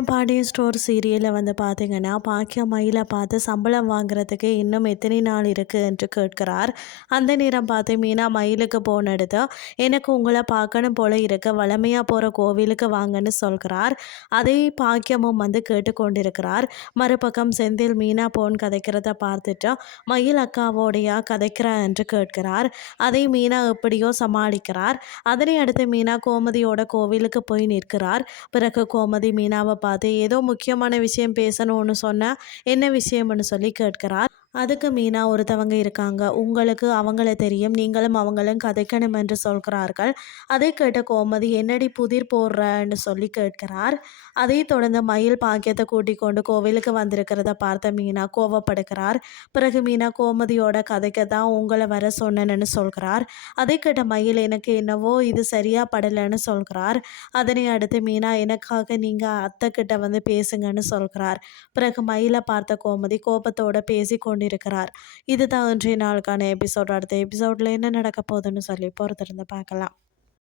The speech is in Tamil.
வீரம் பாண்டியன் ஸ்டோர் சீரியலில் வந்து பார்த்தீங்கன்னா பாக்கியம் மயிலை பார்த்து சம்பளம் வாங்குறதுக்கு இன்னும் எத்தனை நாள் இருக்குது என்று கேட்கிறார். அந்த நேரம் பார்த்து மீனா மயிலுக்கு போன எடுத்து எனக்கு உங்களை பார்க்கணும் போல இருக்க வளமையாக போகிற கோவிலுக்கு வாங்கன்னு சொல்கிறார். அதை பாக்கியமும் வந்து கேட்டுக்கொண்டிருக்கிறார். மறுபக்கம் செந்தில் மீனா போன் கதைக்கிறத பார்த்துட்டு மயில் அக்காவோடையா கதைக்கிறா என்று கேட்கிறார். அதை மீனா எப்படியோ சமாளிக்கிறார். அதனை அடுத்து மீனா கோமதியோட கோவிலுக்கு போய் நிற்கிறார். பிறகு கோமதி மீனாவை பார்த்து ஏதோ முக்கியமான விஷயம் பேசணும்னு சொன்ன என்ன விஷயம்னு சொல்லி கேட்கிறார். அதுக்கு மீனா ஒருத்தவங்க இருக்காங்க, உங்களுக்கு அவங்கள தெரியும், நீங்களும் அவங்களும் கதைக்கணும் என்று சொல்கிறார்கள். அதை கேட்ட கோமதி என்னடி புதிர் போடுறன்னு சொல்லி கேட்கிறார். அதை தொடர்ந்து மயில் பாக்கியத்தை கூட்டிக் கொண்டு கோவிலுக்கு வந்திருக்கிறத பார்த்த மீனா கோவப்படுகிறார். பிறகு மீனா கோமதியோட கதைக்க தான் உங்களை வர சொன்னேன்னு சொல்கிறார். அதை கேட்ட மயில் எனக்கு என்னவோ இது சரியா படலைன்னு சொல்கிறார். அதனை அடுத்து மீனா எனக்காக நீங்கள் அத்தை கிட்ட வந்து பேசுங்கன்னு சொல்கிறார். பிறகு மயிலை பார்த்த கோமதி கோபத்தோட பேசி கொண்டிருக்கிறார். இதுதான் இன்றைய நாளுக்கான எபிசோட். அடுத்த எபிசோட்ல என்ன நடக்க போகுதுன்னு சொல்லி பொறுத்திருந்து பார்க்கலாம்.